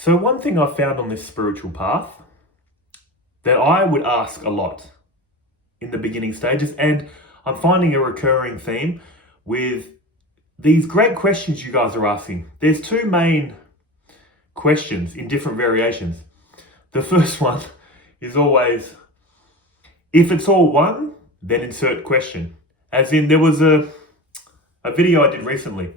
So one thing I've found on this spiritual path that I would ask a lot in the beginning stages, and I'm finding a recurring theme with these great questions you guys are asking. There's two main questions in different variations. The first one is always, if it's all one, then insert question. As in, there was a video I did recently.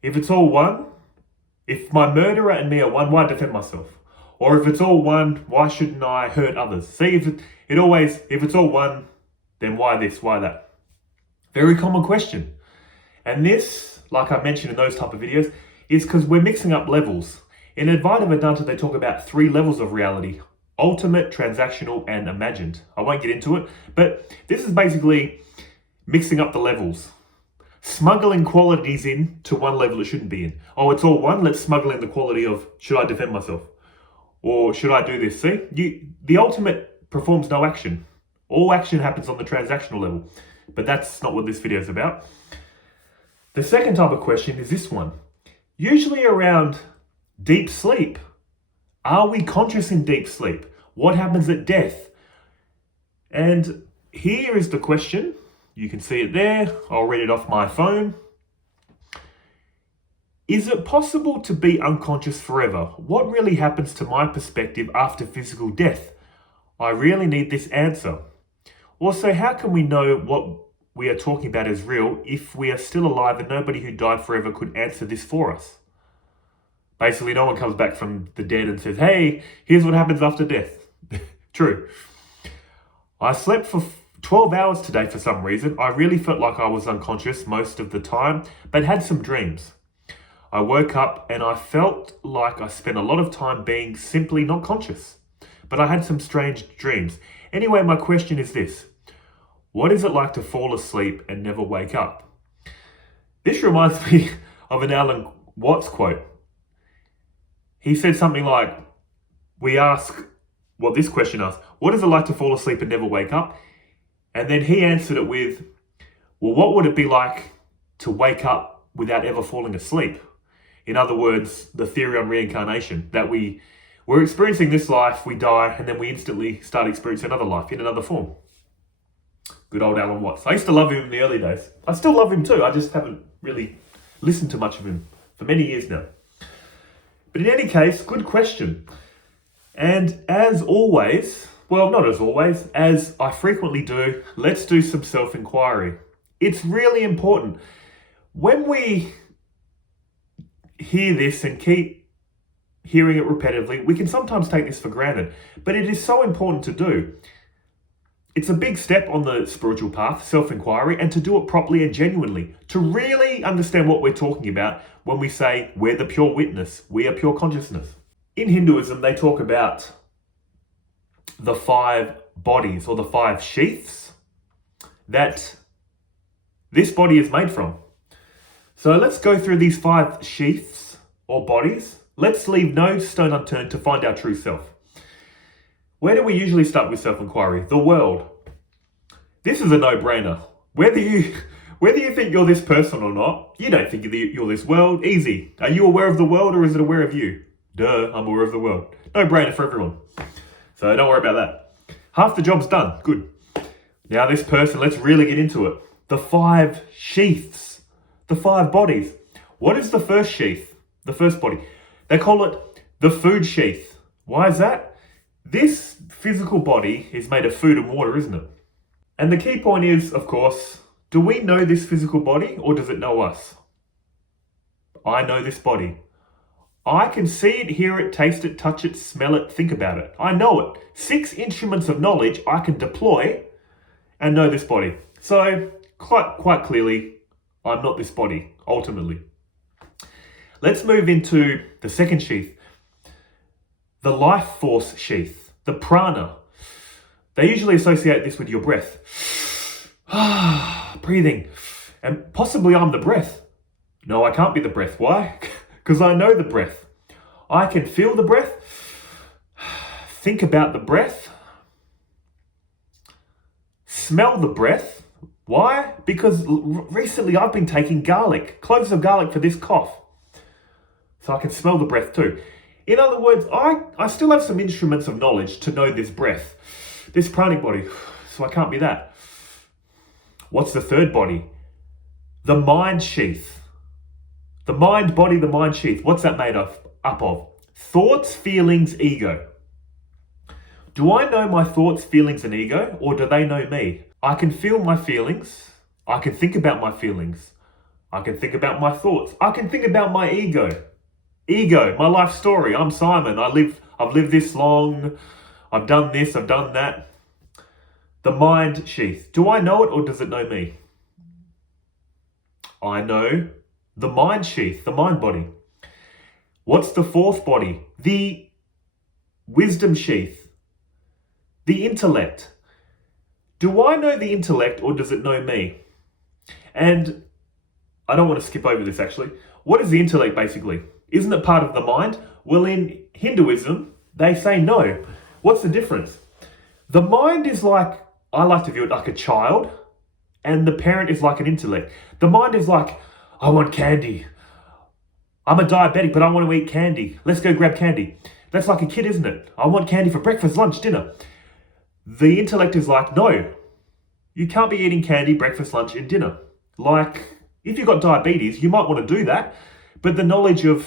If it's all one, if my murderer and me are one, why defend myself? Or if it's all one, why shouldn't I hurt others? See, if it's all one, then why this, why that? Very common question. And this, like I mentioned in those type of videos, is because we're mixing up levels. In Advaita Vedanta, they talk about 3 levels of reality: ultimate, transactional, and imagined. I won't get into it, but this is basically mixing up the levels. Smuggling qualities in to one level it shouldn't be in. Oh, it's all one, let's smuggle in the quality of, should I defend myself? Or should I do this? See, the ultimate performs no action. All action happens on the transactional level. But that's not what this video is about. The second type of question is this one. Usually around deep sleep. Are we conscious in deep sleep? What happens at death? And here is the question. You can see it there. I'll read it off my phone. Is it possible to be unconscious forever? What really happens to my perspective after physical death? I really need this answer. Also, how can we know what we are talking about is real if we are still alive and nobody who died forever could answer this for us? Basically, no one comes back from the dead and says, hey, here's what happens after death. True. I slept for 12 hours today for some reason. I really felt like I was unconscious most of the time, but had some dreams. I woke up and I felt like I spent a lot of time being simply not conscious, but I had some strange dreams. Anyway, my question is this. What is it like to fall asleep and never wake up? This reminds me of an Alan Watts quote. He said something like, this question asks, what is it like to fall asleep and never wake up? And then he answered it with, well, what would it be like to wake up without ever falling asleep? In other words, the theory on reincarnation, that we're experiencing this life, we die, and then we instantly start experiencing another life in another form. Good old Alan Watts. I used to love him in the early days. I still love him too. I just haven't really listened to much of him for many years now. But in any case, good question. And as always, well, not as always, as I frequently do, let's do some self-inquiry. It's really important. When we hear this and keep hearing it repetitively, we can sometimes take this for granted, but it is so important to do. It's a big step on the spiritual path, self-inquiry, and to do it properly and genuinely, to really understand what we're talking about when we say we're the pure witness, we are pure consciousness. In Hinduism, they talk about the 5 bodies or the 5 sheaths that this body is made from. So let's go through these 5 sheaths or bodies. Let's leave no stone unturned to find our true self. Where do we usually start with self-inquiry? The world. This is a no-brainer. Whether you think you're this person or not, you don't think you're this world. Easy. Are you aware of the world or is it aware of you? Duh, I'm aware of the world. No-brainer for everyone. So don't worry about that. Half the job's done. Good. Now this person, let's really get into it. The 5 sheaths. The 5 bodies. What is the first sheath? The first body. They call it the food sheath. Why is that? This physical body is made of food and water, isn't it? And the key point is, of course, do we know this physical body or does it know us? I know this body. I can see it, hear it, taste it, touch it, smell it, think about it. I know it. 6 instruments of knowledge I can deploy and know this body. So, quite clearly, I'm not this body, ultimately. Let's move into the second sheath. The life force sheath, the prana. They usually associate this with your breath. Breathing. And possibly I'm the breath. No, I can't be the breath. Why? Because I know the breath. I can feel the breath, think about the breath, smell the breath. Why? Because recently I've been taking garlic, cloves of garlic for this cough. So I can smell the breath too. In other words, I still have some instruments of knowledge to know this breath, this pranic body, so I can't be that. What's the third body? The mind sheath. The mind body, the mind sheath. What's that made up of? Thoughts, feelings, ego. Do I know my thoughts, feelings, and ego, or do they know me? I can feel my feelings. I can think about my feelings. I can think about my thoughts. I can think about my ego. Ego, my life story. I'm Simon. I've lived this long. I've done this, I've done that. The mind sheath. Do I know it or does it know me? I know the mind sheath, the mind body. What's the fourth body? The wisdom sheath. The intellect. Do I know the intellect or does it know me? And I don't want to skip over this actually. What is the intellect basically? Isn't it part of the mind? Well, in Hinduism, they say no. What's the difference? The mind is like, I like to view it like a child, and the parent is like an intellect. The mind is like, I want candy. I'm a diabetic, but I want to eat candy. Let's go grab candy. That's like a kid, isn't it? I want candy for breakfast, lunch, dinner. The intellect is like, no, you can't be eating candy, breakfast, lunch, and dinner. Like, if you've got diabetes, you might want to do that, but the knowledge in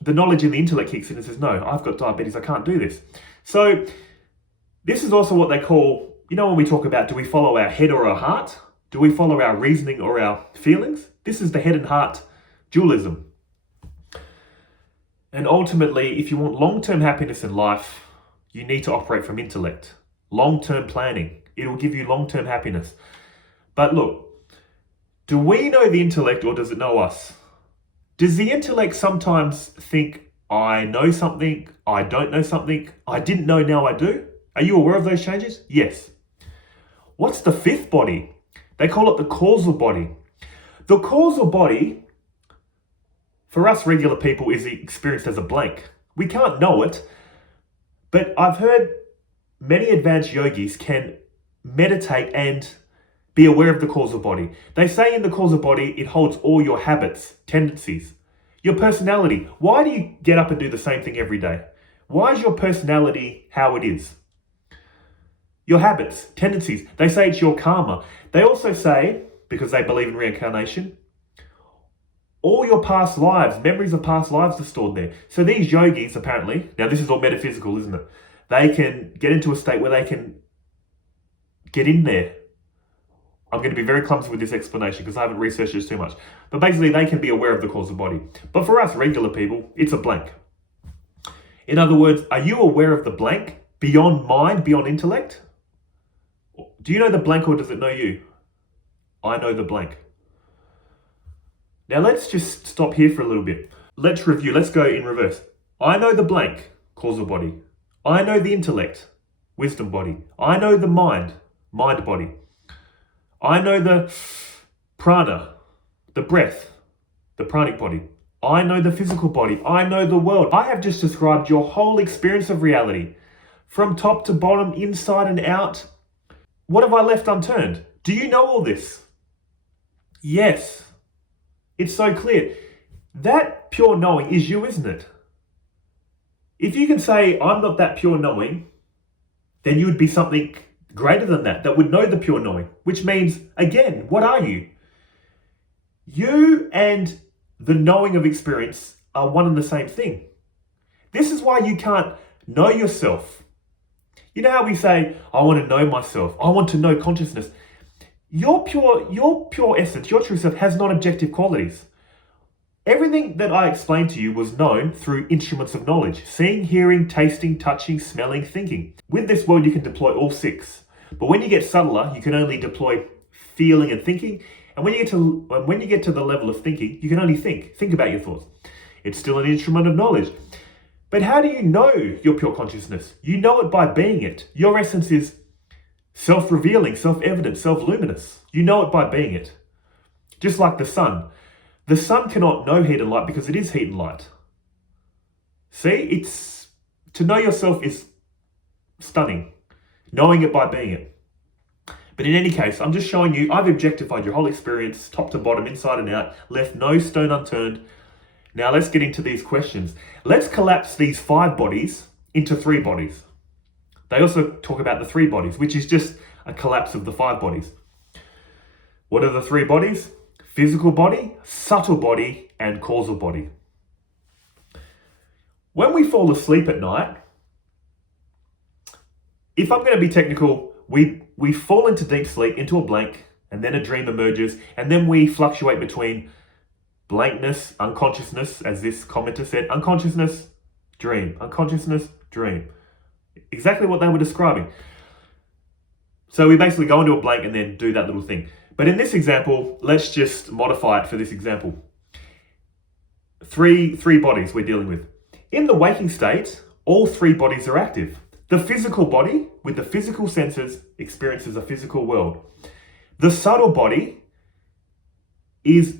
the intellect kicks in and says, no, I've got diabetes, I can't do this. So this is also what they call, when we talk about, do we follow our head or our heart? Do we follow our reasoning or our feelings? This is the head and heart dualism. And ultimately, if you want long-term happiness in life, you need to operate from intellect. Long-term planning. It will give you long-term happiness. But look, do we know the intellect or does it know us? Does the intellect sometimes think, I know something, I don't know something, I didn't know, now I do? Are you aware of those changes? Yes. What's the fifth body? They call it the causal body. The causal body, for us regular people, is experienced as a blank. We can't know it, but I've heard many advanced yogis can meditate and be aware of the causal body. They say in the causal body, it holds all your habits, tendencies, your personality. Why do you get up and do the same thing every day? Why is your personality how it is? Your habits, tendencies. They say it's your karma. They also say, because they believe in reincarnation, all your past lives, memories of past lives are stored there. So these yogis, apparently, now this is all metaphysical, isn't it? They can get into a state where they can get in there. I'm going to be very clumsy with this explanation because I haven't researched this too much. But basically, they can be aware of the causal body. But for us regular people, it's a blank. In other words, are you aware of the blank beyond mind, beyond intellect? Do you know the blank or does it know you? I know the blank. Now let's just stop here for a little bit. Let's review. Let's go in reverse. I know the blank, causal body. I know the intellect, wisdom body. I know the mind body. I know the prana, the breath, the pranic body. I know the physical body. I know the world. I have just described your whole experience of reality from top to bottom, inside and out. What have I left unturned? Do you know all this? Yes. It's so clear. That pure knowing is you, isn't it? If you can say, I'm not that pure knowing, then you would be something greater than that would know the pure knowing, which means, again, what are you? You and the knowing of experience are one and the same thing. This is why you can't know yourself. You know how we say, I want to know myself, I want to know consciousness. Your pure essence, your true self has non-objective qualities. Everything that I explained to you was known through instruments of knowledge. Seeing, hearing, tasting, touching, smelling, thinking. With this world, you can deploy all six. But when you get subtler, you can only deploy feeling and thinking. And when you get to the level of thinking, you can only think. Think about your thoughts. It's still an instrument of knowledge. But how do you know your pure consciousness? You know it by being it. Your essence is self-revealing, self-evident, self-luminous. You know it by being it. Just like the sun. The sun cannot know heat and light because it is heat and light. See, to know yourself is stunning. Knowing it by being it. But in any case, I'm just showing you, I've objectified your whole experience, top to bottom, inside and out, left no stone unturned. Now let's get into these questions. Let's collapse these 5 bodies into 3 bodies. They also talk about the 3 bodies, which is just a collapse of the 5 bodies. What are the 3 bodies? Physical body, subtle body, and causal body. When we fall asleep at night, if I'm going to be technical, we fall into deep sleep, into a blank, and then a dream emerges, and then we fluctuate between blankness, unconsciousness, as this commenter said, unconsciousness, dream, unconsciousness, dream. Exactly what they were describing. So we basically go into a blank and then do that little thing. But in this example, let's just modify it for this example. Three bodies we're dealing with. In the waking state, all 3 bodies are active. The physical body, with the physical senses, experiences a physical world. The subtle body is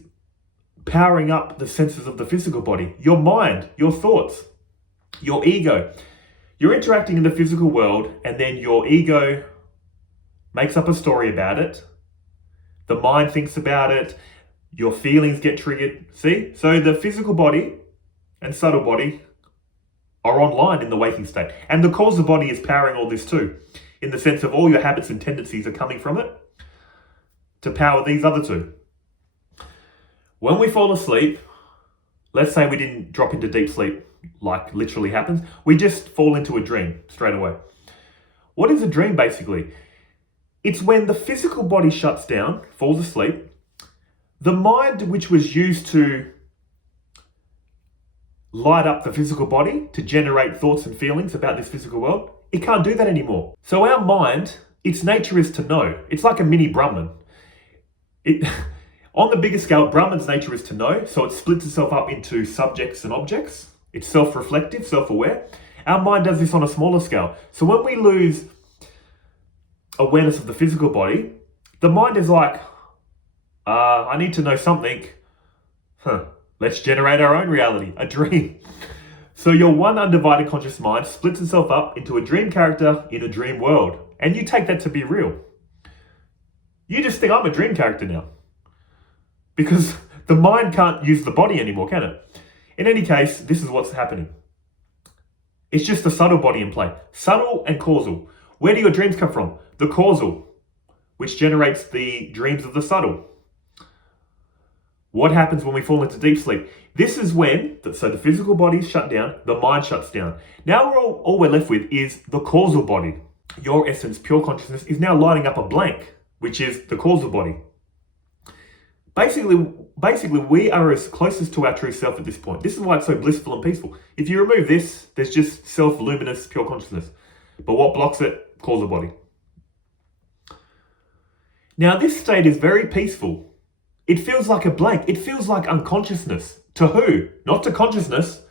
powering up the senses of the physical body. Your mind, your thoughts, your ego. You're interacting in the physical world, and then your ego makes up a story about it. The mind thinks about it. Your feelings get triggered. See? So the physical body and subtle body are online in the waking state. And the causal body is powering all this too, in the sense of all your habits and tendencies are coming from it to power these other 2. When we fall asleep, let's say we didn't drop into deep sleep, like literally happens, we just fall into a dream straight away. What is a dream basically? It's when the physical body shuts down, falls asleep, the mind which was used to light up the physical body to generate thoughts and feelings about this physical world, it can't do that anymore. So our mind, its nature is to know. It's like a mini Brahman. On the bigger scale, Brahman's nature is to know, so it splits itself up into subjects and objects. It's self-reflective, self-aware. Our mind does this on a smaller scale. So when we lose awareness of the physical body, the mind is like, I need to know something. Let's generate our own reality, a dream. So your one undivided conscious mind splits itself up into a dream character in a dream world. And you take that to be real. You just think, I'm a dream character now. Because the mind can't use the body anymore, can it? In any case, this is what's happening. It's just the subtle body in play. Subtle and causal. Where do your dreams come from? The causal, which generates the dreams of the subtle. What happens when we fall into deep sleep? This is when, so the physical body is shut down, the mind shuts down. Now all we're left with is the causal body. Your essence, pure consciousness, is now lighting up a blank, which is the causal body. Basically, we are as closest to our true self at this point. This is why it's so blissful and peaceful. If you remove this, there's just self-luminous, pure consciousness. But what blocks it? Causal body. Now, this state is very peaceful. It feels like a blank. It feels like unconsciousness. To who? Not to consciousness.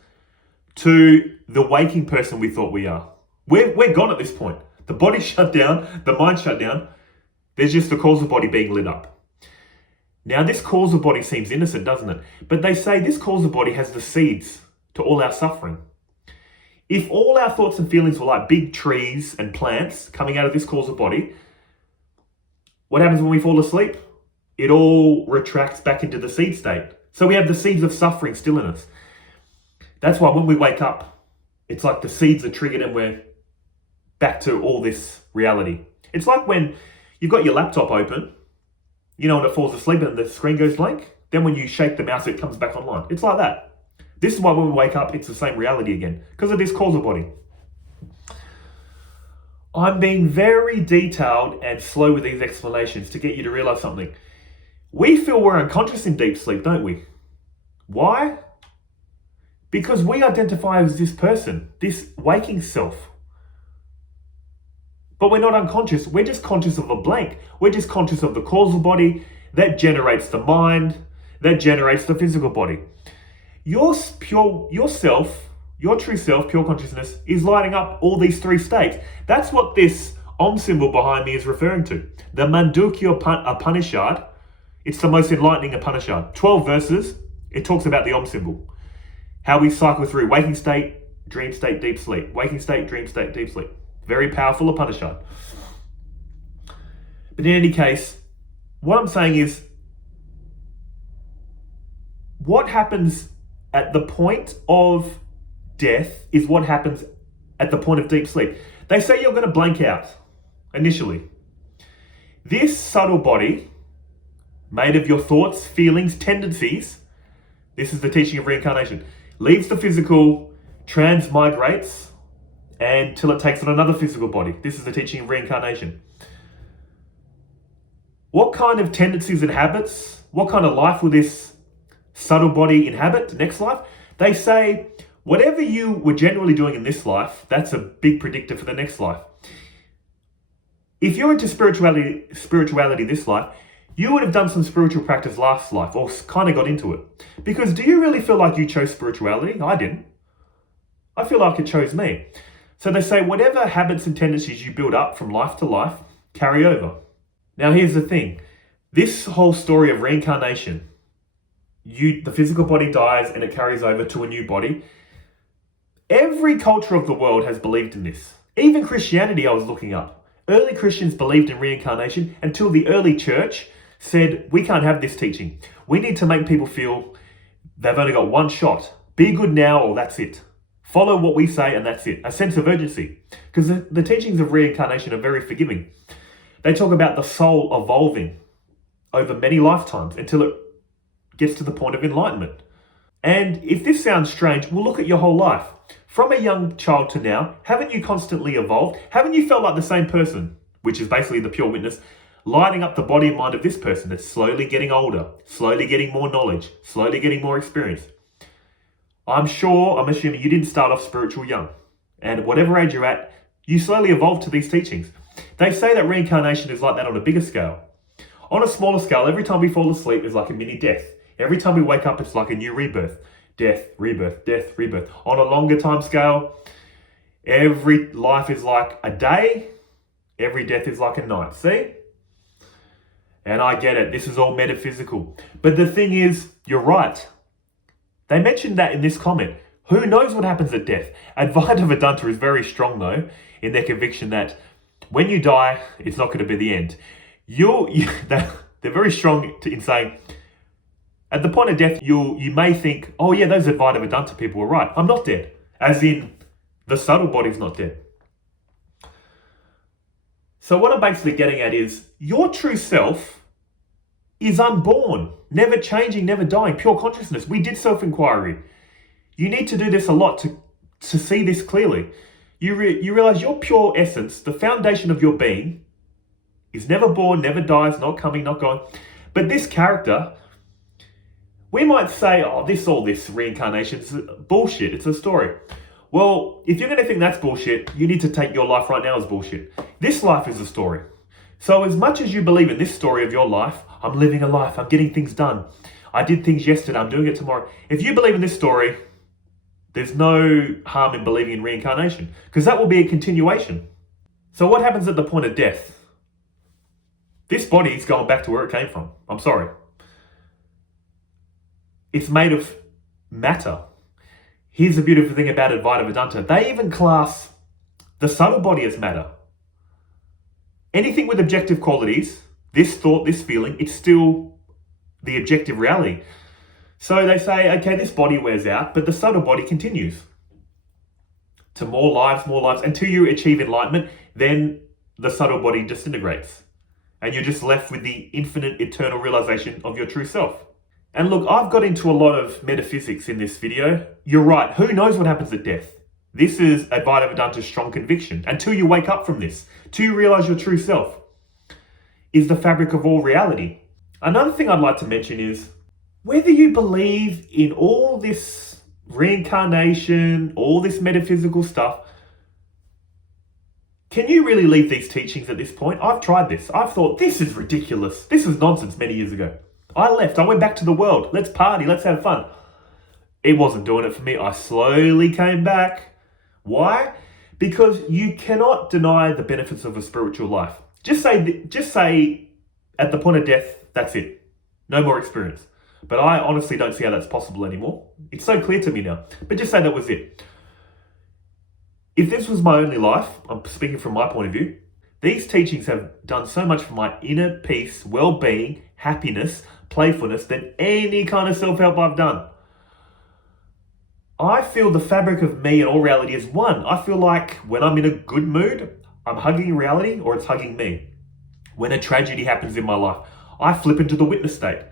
To the waking person we thought we are. We're gone at this point. The body shut down. The mind shut down. There's just the causal body being lit up. Now, this causal body seems innocent, doesn't it? But they say this causal body has the seeds to all our suffering. If all our thoughts and feelings were like big trees and plants coming out of this causal body, what happens when we fall asleep? It all retracts back into the seed state. So we have the seeds of suffering still in us. That's why when we wake up, it's like the seeds are triggered and we're back to all this reality. It's like when you've got your laptop open, you know, when it falls asleep and the screen goes blank. Then when you shake the mouse, it comes back online. It's like that. This is why when we wake up, it's the same reality again, because of this causal body. I'm being very detailed and slow with these explanations to get you to realize something. We feel we're unconscious in deep sleep, don't we? Why? Because we identify as this person, this waking self. But we're not unconscious. We're just conscious of a blank. We're just conscious of the causal body that generates the mind, that generates the physical body. Yourself, your true self, pure consciousness, is lighting up all these 3 states. That's what this Om symbol behind me is referring to. The Mandukya Upanishad, it's the most enlightening Upanishad. 12 verses, it talks about the Om symbol. How we cycle through waking state, dream state, deep sleep. Waking state, dream state, deep sleep. Very powerful Upanishad. But in any case, what I'm saying is, what happens at the point of death is what happens at the point of deep sleep. They say you're going to blank out initially. This subtle body, made of your thoughts, feelings, tendencies, this is the teaching of reincarnation, leaves the physical, transmigrates, until it takes on another physical body. This is the teaching of reincarnation. What kind of tendencies and habits, what kind of life will this subtle body inhabit next life? They say whatever you were generally doing in this life, that's a big predictor for the next life. If you're into spirituality this life, you would have done some spiritual practice last life, or kind of got into it. Because do you really feel like you chose spirituality? I didn't. I feel like it chose me. So they say whatever habits and tendencies you build up from life to life, carry over. Now here's the thing. This whole story of reincarnation, the physical body dies and it carries over to a new body. Every culture of the world has believed in this. Even Christianity, I was looking up. Early Christians believed in reincarnation until the early church said, we can't have this teaching. We need to make people feel they've only got one shot. Be good now or that's it. Follow what we say and that's it. A sense of urgency. Because the teachings of reincarnation are very forgiving. They talk about the soul evolving over many lifetimes until it gets to the point of enlightenment. And if this sounds strange, we'll look at your whole life. From a young child to now, haven't you constantly evolved? Haven't you felt like the same person, which is basically the pure witness, lighting up the body and mind of this person that's slowly getting older, slowly getting more knowledge, slowly getting more experience? I'm assuming you didn't start off spiritual young. And at whatever age you're at, you slowly evolve to these teachings. They say that reincarnation is like that on a bigger scale. On a smaller scale, every time we fall asleep is like a mini death. Every time we wake up, it's like a new rebirth. Death, rebirth, death, rebirth. On a longer time scale, every life is like a day. Every death is like a night. See? And I get it. This is all metaphysical. But the thing is, you're right. They mentioned that in this comment. Who knows what happens at death? Advaita Vedanta is very strong, though, in their conviction that when you die, it's not going to be the end. They're very strong in saying, at the point of death, you may think, oh yeah, those Advaita Vedanta people were right. I'm not dead. As in, the subtle body's not dead. So what I'm basically getting at is, your true self is unborn, never changing, never dying, pure consciousness. We did self-inquiry. You need to do this a lot to see this clearly. You realize your pure essence, the foundation of your being, is never born, never dies, not coming, not going. But this character, we might say, oh, all this reincarnation is bullshit. It's a story. Well, if you're going to think that's bullshit, you need to take your life right now as bullshit. This life is a story. So as much as you believe in this story of your life, I'm living a life, I'm getting things done. I did things yesterday, I'm doing it tomorrow. If you believe in this story, there's no harm in believing in reincarnation, because that will be a continuation. So what happens at the point of death? This body is going back to where it came from. I'm sorry. It's made of matter. Here's the beautiful thing about Advaita Vedanta. They even class the subtle body as matter. Anything with objective qualities, this thought, this feeling, it's still the objective reality. So they say, okay, this body wears out, but the subtle body continues to more lives, until you achieve enlightenment. Then the subtle body disintegrates and you're just left with the infinite eternal realization of your true self. And look, I've got into a lot of metaphysics in this video. You're right, who knows what happens at death? This is Advaita Vedanta's strong conviction. Until you wake up from this, till you realize your true self is the fabric of all reality. Another thing I'd like to mention is, whether you believe in all this reincarnation, all this metaphysical stuff, can you really leave these teachings at this point? I've tried this. I've thought, this is ridiculous. This was nonsense many years ago. I left. I went back to the world. Let's party. Let's have fun. It wasn't doing it for me. I slowly came back. Why? Because you cannot deny the benefits of a spiritual life. Just say at the point of death, that's it. No more experience. But I honestly don't see how that's possible anymore. It's so clear to me now. But just say that was it. If this was my only life, I'm speaking from my point of view, these teachings have done so much for my inner peace, well-being, happiness, playfulness than any kind of self-help I've done. I feel the fabric of me and all reality is one. I feel like when I'm in a good mood, I'm hugging reality or it's hugging me. When a tragedy happens in my life, I flip into the witness state.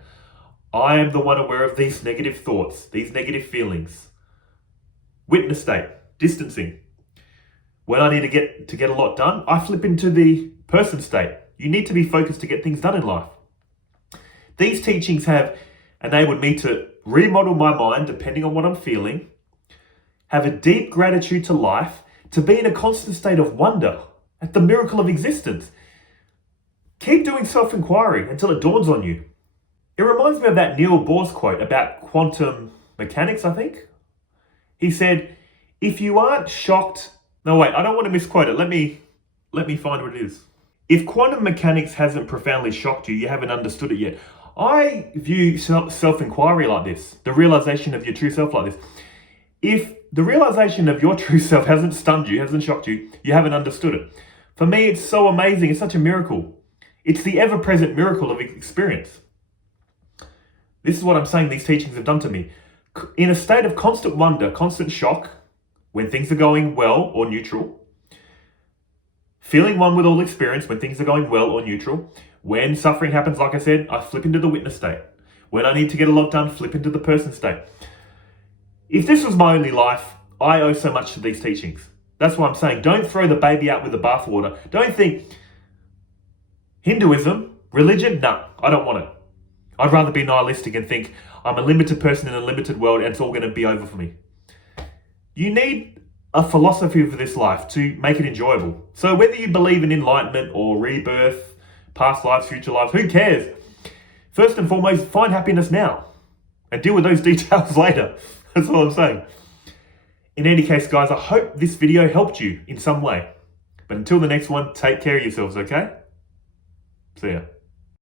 I am the one aware of these negative thoughts, these negative feelings. Witness state, distancing. When I need to get a lot done, I flip into the person state. You need to be focused to get things done in life. These teachings have enabled me to remodel my mind depending on what I'm feeling, have a deep gratitude to life, to be in a constant state of wonder at the miracle of existence. Keep doing self-inquiry until it dawns on you. It reminds me of that Neil Bohr's quote about quantum mechanics, I think. He said, if you aren't shocked... No, wait, I don't want to misquote it. Let me find what it is. If quantum mechanics hasn't profoundly shocked you, you haven't understood it yet. I view self-inquiry like this, the realization of your true self like this. If the realization of your true self hasn't stunned you, hasn't shocked you, you haven't understood it. For me, it's so amazing. It's such a miracle. It's the ever-present miracle of experience. This is what I'm saying these teachings have done to me. In a state of constant wonder, constant shock, when things are going well or neutral, feeling one with all experience when things are going well or neutral, when suffering happens, like I said, I flip into the witness state. When I need to get a lot done, flip into the person state. If this was my only life, I owe so much to these teachings. That's why I'm saying, don't throw the baby out with the bathwater. Don't think, Hinduism, religion, no, I don't want it. I'd rather be nihilistic and think, I'm a limited person in a limited world and it's all going to be over for me. You need a philosophy for this life to make it enjoyable. So whether you believe in enlightenment or rebirth, past lives, future lives, who cares? First and foremost, find happiness now and deal with those details later. That's all I'm saying. In any case, guys, I hope this video helped you in some way. But until the next one, take care of yourselves, okay? See ya.